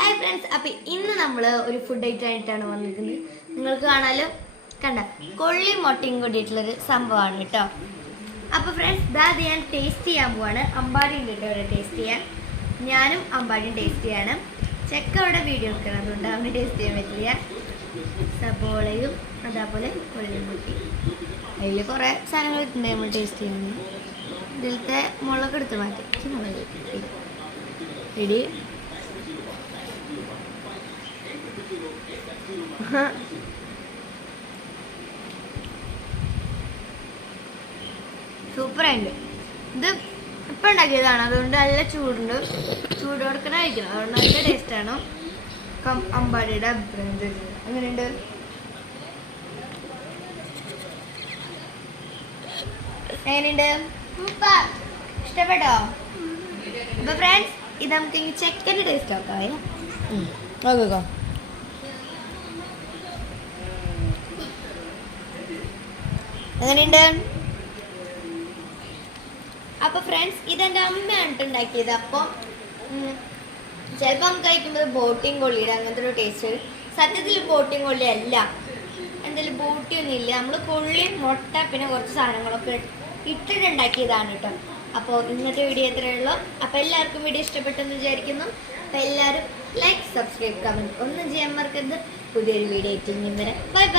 Hi friends, അപ്പം ഇന്ന് നമ്മൾ ഒരു ഫുഡ് ഐറ്റം ആയിട്ടാണ് വന്നിരിക്കുന്നത്. നിങ്ങൾക്ക് കാണാലോ, കണ്ട കൊള്ളി മുട്ടയും കൂടിയിട്ടുള്ളൊരു സംഭവമാണ് കേട്ടോ. അപ്പോൾ ഫ്രണ്ട്സ്, അത് ഞാൻ ടേസ്റ്റ് ചെയ്യാൻ പോവാണ്. അമ്പാടി ഉണ്ട് കേട്ടോ അവിടെ ടേസ്റ്റ് ചെയ്യാൻ. ഞാനും അമ്പാടിയും ടേസ്റ്റ് ചെയ്യണം. ചെക്ക അവിടെ വീഡിയോ എടുക്കണം, അതുകൊണ്ട് അവന് ടേസ്റ്റ് ചെയ്യാൻ പറ്റില്ല. സബോളയും അതേപോലെ കൊള്ളി മുട്ടി, അതിൽ കുറേ സാധനങ്ങൾ ഇട്ടുണ്ട് നമ്മൾ ടേസ്റ്റ് ചെയ്യുന്നത്. ഇതിലത്തെ മുളക് എടുത്ത് മാറ്റി മുളക് റെഡി. സൂപ്പറായിട്ട് ഇത് ഇപ്പം ഉണ്ടാക്കിയതാണ്, അതുകൊണ്ട് നല്ല ചൂടുണ്ട്. ചൂട് കൊടുക്കണ കഴിക്കണം, അതുകൊണ്ട് നല്ല ടേസ്റ്റാണ്. അമ്പാടിയുടെ അഭിപ്രായം അങ്ങനെയുണ്ട്. എങ്ങനെയുണ്ട്? ഇഷ്ടപ്പെട്ടോ? അപ്പൊ ഫ്രണ്ട്സ്, ഇത് നമുക്ക് ഇനി ചെക്കൻ്റെ ടേസ്റ്റ് നോക്കാം. നോക്കോ, എങ്ങനെയുണ്ട്? അപ്പൊ ഫ്രണ്ട്സ്, ഇതെന്റെ അമ്മയാണ് ഉണ്ടാക്കിയത്. അപ്പോൾ ചിലപ്പോൾ നമുക്ക് കഴിക്കുമ്പോൾ ബോട്ടിയും കൊള്ളിയുടെ അങ്ങനത്തെ ഒരു ടേസ്റ്റ്. സത്യത്തിൽ ബോട്ടിയും കൊള്ളി അല്ല, എന്തായാലും ബോട്ടിയൊന്നും ഇല്ല. നമ്മൾ കൊള്ളി, മുട്ട, പിന്നെ കുറച്ച് സാധനങ്ങളൊക്കെ ഇട്ടിട്ടുണ്ടാക്കിയതാണ് കേട്ടോ. അപ്പോൾ ഇന്നത്തെ വീഡിയോ എത്രയേ ഉള്ളൂ. അപ്പോൾ എല്ലാവർക്കും വീഡിയോ ഇഷ്ടപ്പെട്ടെന്ന് വിചാരിക്കുന്നു. അപ്പോൾ എല്ലാവരും ലൈക്ക്, സബ്സ്ക്രൈബ്, കമൻറ്റ് ഒന്നും ചെയ്യാൻ മറക്കരുത്. പുതിയൊരു വീഡിയോ ആയിട്ട് വരെ ബൈ ബൈ.